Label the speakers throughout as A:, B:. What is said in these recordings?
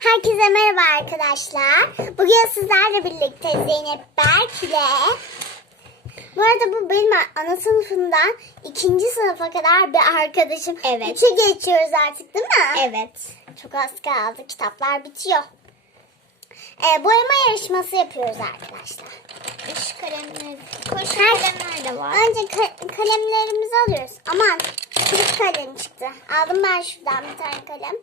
A: Herkese merhaba arkadaşlar. Bugün sizlerle birlikte Zeynep Berk ile bu arada bu benim ana sınıfından ikinci sınıfa kadar bir arkadaşım.
B: Evet.
A: Üçe geçiyoruz artık değil mi?
B: Evet.
A: Çok az kaldı. Kitaplar bitiyor. Ee, boyama yarışması yapıyoruz arkadaşlar.
B: Üç kalemler,
A: Her-
B: kalemler de var.
A: Önce ka- kalemlerimizi alıyoruz. Aman küçük kalem çıktı. Aldım ben şuradan bir tane kalem.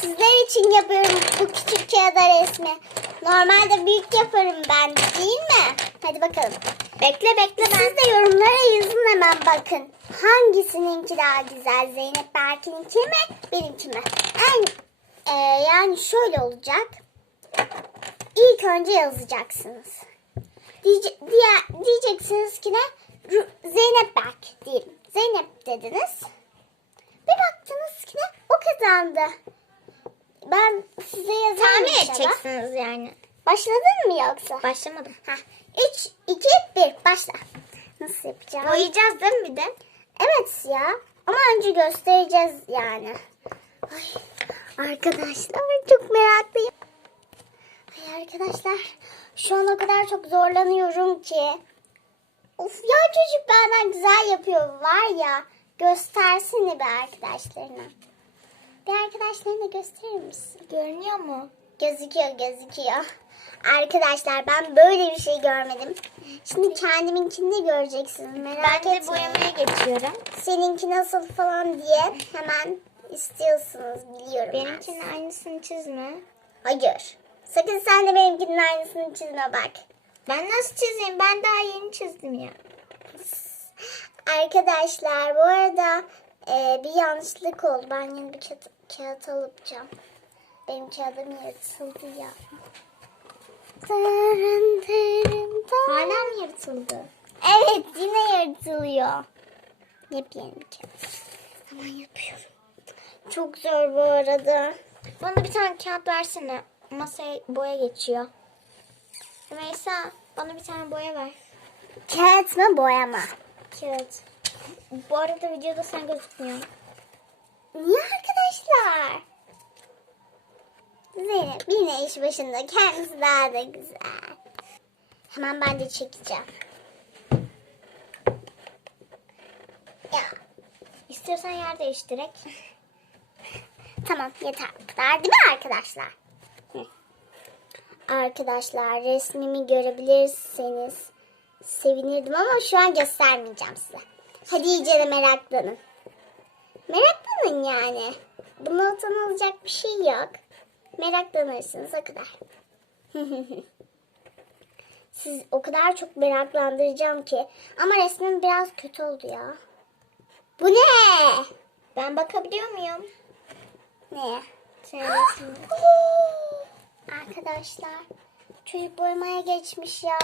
A: Sizler için yapıyorum bu küçük kağıda resmi. Normalde büyük yaparım ben değil mi? Hadi bakalım.
B: Bekle bekle
A: Siz
B: ben.
A: de yorumlara yazın hemen bakın. Hangisininki daha güzel? Zeynep Berk'inki mi? Benimki mi? En, e, yani şöyle olacak. İlk önce yazacaksınız. Diye, diye, diyeceksiniz ki ne? Zeynep Berk diyelim. Zeynep dediniz. Bir baktınız ki ne? O kazandı. Ben size yazarım
B: Tahmin
A: inşallah.
B: edeceksiniz yani.
A: Başladın mı yoksa?
B: Başlamadım.
A: Ha, 3, 2, 1 başla. Nasıl yapacağım?
B: Boyayacağız değil mi bir de?
A: Evet ya. Ama önce göstereceğiz yani. Ay, arkadaşlar çok meraklıyım. Ay arkadaşlar şu an o kadar çok zorlanıyorum ki. Of ya çocuk benden güzel yapıyor var ya. Göstersene bir arkadaşlarına. Bir arkadaşlarına gösterir misin?
B: Görünüyor mu?
A: Gözüküyor gözüküyor. Arkadaşlar ben böyle bir şey görmedim. Şimdi kendiminkini de göreceksiniz merak
B: Ben de
A: etmeyin.
B: boyamaya geçiyorum.
A: Seninki nasıl falan diye hemen istiyorsunuz biliyorum. ben.
B: Benimkinin aynısını çizme.
A: Hayır. Sakın sen de benimkinin aynısını çizme bak.
B: Ben nasıl çizeyim? Ben daha yeni çizdim ya.
A: Arkadaşlar bu arada e, bir yanlışlık oldu. Ben yeni bir kağıt, kağıt alacağım. Benim kağıdım yırtıldı ya. Tırın tırın tırın.
B: Hala mı yırtıldı?
A: Evet yine yırtılıyor. Yepyeni bir kağıt. Hemen yapıyorum. Çok zor bu arada.
B: Bana bir tane kağıt versene. Masaya boya geçiyor. Rümeysa bana bir tane boya ver.
A: Kağıt mı boyama?
B: Kağıt. Bu arada videoda sen gözükmüyorsun.
A: Niye arkadaşlar? Zeynep yine iş başında. Kendisi daha da güzel. Hemen ben de çekeceğim. Ya
B: İstiyorsan yer değiştirek.
A: tamam yeter bu kadar değil mi arkadaşlar? Hı. Arkadaşlar resmimi görebilirseniz sevinirdim ama şu an göstermeyeceğim size. Hadi iyice de meraklanın. Meraklanın yani. Buna utanılacak bir şey yok. Meraklanırsınız o kadar. Siz o kadar çok meraklandıracağım ki. Ama resmim biraz kötü oldu ya. Bu ne?
B: Ben bakabiliyor muyum?
A: Ne? Arkadaşlar çocuk boyamaya geçmiş ya.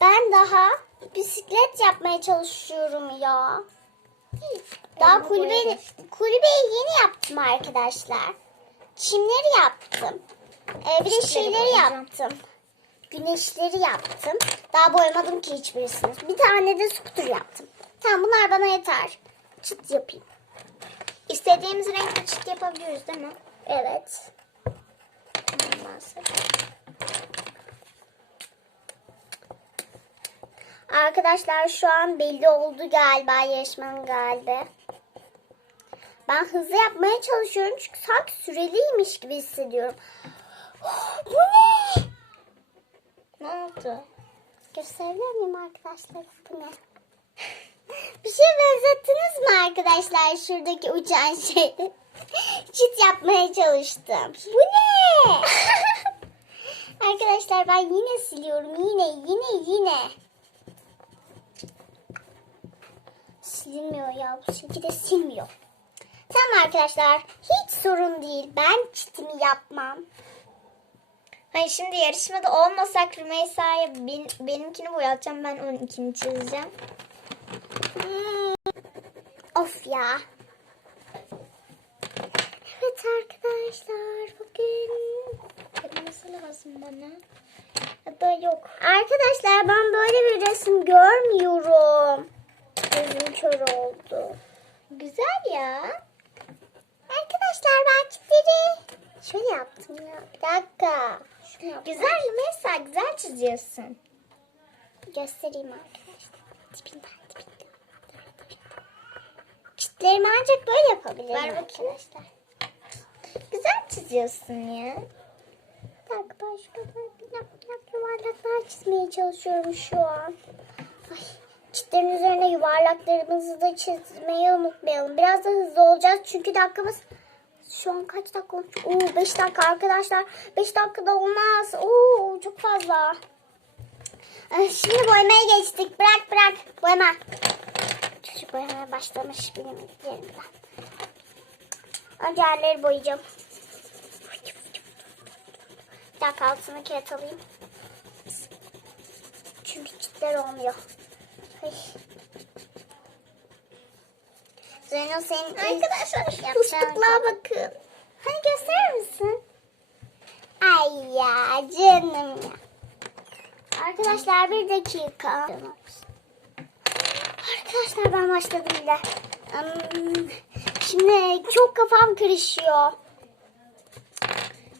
A: Ben daha bisiklet yapmaya çalışıyorum ya. Daha kulübe, kulübeyi yeni yaptım arkadaşlar. Çimleri yaptım. Ee, bir de şeyleri yaptım. Güneşleri yaptım. Daha boyamadım ki hiçbirisini. Bir tane de skuter yaptım. Tamam bunlar bana yeter. Çıt yapayım.
B: İstediğimiz renkte çıt yapabiliyoruz değil mi?
A: Evet.
B: Maalesef.
A: Arkadaşlar şu an belli oldu galiba yarışmanın galibi. Ben hızlı yapmaya çalışıyorum çünkü sanki süreliymiş gibi hissediyorum. Bu ne?
B: Ne oldu?
A: Gösterebilir miyim arkadaşlar? Bu ne? Bir şey benzettiniz mi arkadaşlar şuradaki uçan şeyi? Çit yapmaya çalıştım. Bu ne? arkadaşlar ben yine siliyorum. Yine yine yine. Silinmiyor ya. Bu şekilde silmiyor. Tamam arkadaşlar. Hiç sorun değil. Ben çitimi yapmam.
B: Hayır şimdi yarışmada olmasak Rümeysa'ya ben, benimkini boyatacağım. Ben onunkini çizeceğim.
A: Hmm. Of ya. Evet arkadaşlar bugün
B: Kırmızı lazım bana. Ya da yok.
A: arkadaşlar ben böyle bir resim görmüyorum. Kör oldu.
B: Güzel ya.
A: Arkadaşlar ben çitleri şöyle yaptım ya. Bir dakika. Şunu yaptım.
B: Güzel Rümeysa güzel çiziyorsun.
A: Göstereyim arkadaşlar. Tipinden tipinden. Çitlerimi ancak böyle yapabilirim
B: Ver bakayım.
A: arkadaşlar.
B: Güzel çiziyorsun ya.
A: Bir dakika ben şurada yap, yuvarlaklar çizmeye çalışıyorum şu an. Ay, çitlerin üzerine yuvarlaklarımızı da çizmeyi unutmayalım. Biraz da hızlı olacağız çünkü dakikamız şu an kaç dakika olmuş? Oo 5 dakika arkadaşlar. 5 dakikada olmaz. Oo çok fazla. Ay, Şimdi boyamaya geçtik. Bırak bırak. Boyama. Çocuk boyamaya başlamış benim yerimden. Önce yerleri boyayacağım. Bir dakika altına kağıt alayım. Çünkü çitler olmuyor. Zeyno senin
B: Arkadaşlar şu fıstıklığa bakın.
A: Hani gösterir misin? Ay ya canım ya. Arkadaşlar bir dakika. Arkadaşlar ben başladım bile. Şimdi çok kafam karışıyor.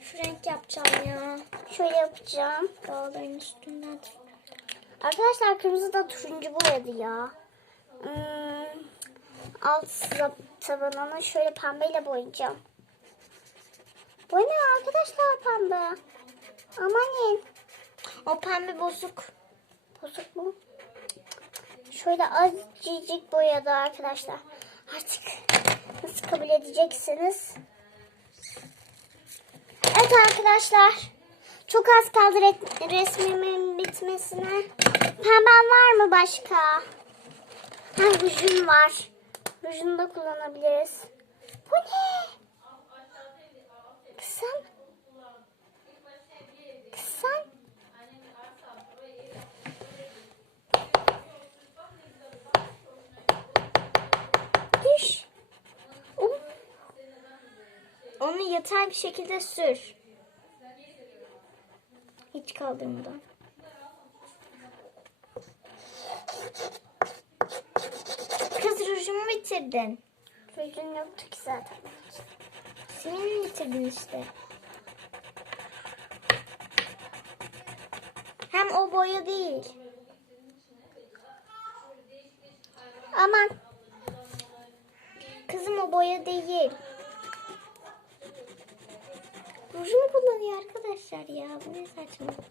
B: Şu renk yapacağım ya.
A: Şöyle yapacağım.
B: Dağların üstünden.
A: Arkadaşlar kırmızı da turuncu boyadı ya. Hmm, alt tabanını şöyle pembeyle boyayacağım. Bu ne arkadaşlar pembe? Amanin.
B: O pembe bozuk.
A: Bozuk mu? Şöyle azıcık boyadı arkadaşlar. Artık nasıl kabul edeceksiniz? Evet arkadaşlar. Çok az kaldı re- resmimin bitmesine. Pemben var mı başka? Ha rujum var. Rujunu da kullanabiliriz. Bu ne? Kızım. Kızım. Düş.
B: Onu yatay bir şekilde sür. Hiç kaldırmadan. Kız rujumu bitirdin.
A: Rujun yoktu ki zaten.
B: Senin bitirdin işte. Hem o boya değil.
A: Aman.
B: Kızım o boya değil. Rujumu kullanıyor arkadaşlar ya. Bu ne saçmalık.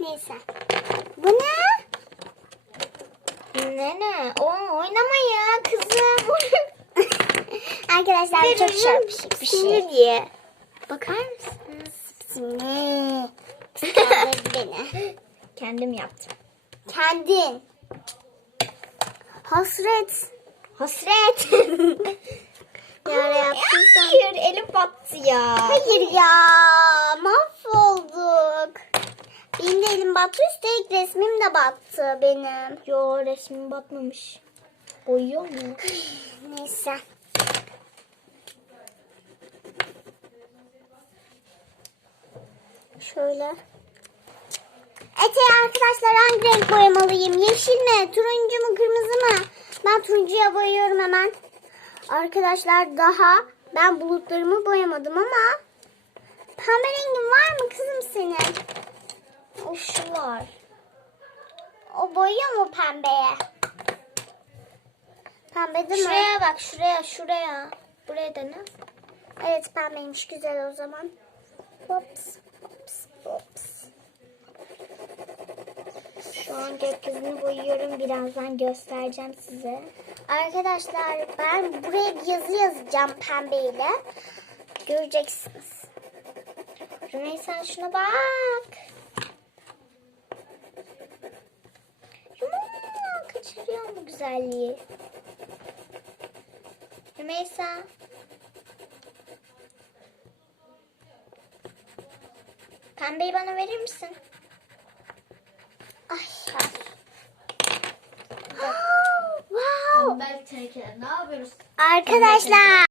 A: Neyse. Bu ne?
B: Ne ne? O oynama ya kızım.
A: Arkadaşlar çok şarpışık bir şey.
B: sinir diye. Bakar mısınız?
A: Beni.
B: Kendim yaptım.
A: Kendin. Hasret.
B: Hasret. Battı ya.
A: Hayır ya. Mahvolduk. Benim de elim battı. Üstelik resmim de battı benim.
B: Yo resmim batmamış. Boyuyor mu?
A: Neyse. Şöyle. Eteği arkadaşlar hangi renk boyamalıyım? Yeşil mi? Turuncu mu? Kırmızı mı? Ben turuncuya boyuyorum hemen. Arkadaşlar daha ben bulutlarımı boyamadım ama pembe rengin var mı kızım senin?
B: O şu var.
A: O boyuyor mu pembeye? Pembe değil mi?
B: Şuraya bak şuraya şuraya. Buraya dene.
A: Evet pembeymiş güzel o zaman. Hops.
B: Şu an gökyüzünü boyuyorum. Birazdan göstereceğim size.
A: Arkadaşlar ben buraya bir yazı yazacağım pembeyle. Göreceksiniz.
B: Rümeysa şuna bak. Rümeysa kaçırıyor bu güzelliği. Rümeysa. Pembeyi bana verir misin?
A: Ay. Wow.
C: Ne yapıyoruz?
A: Arkadaşlar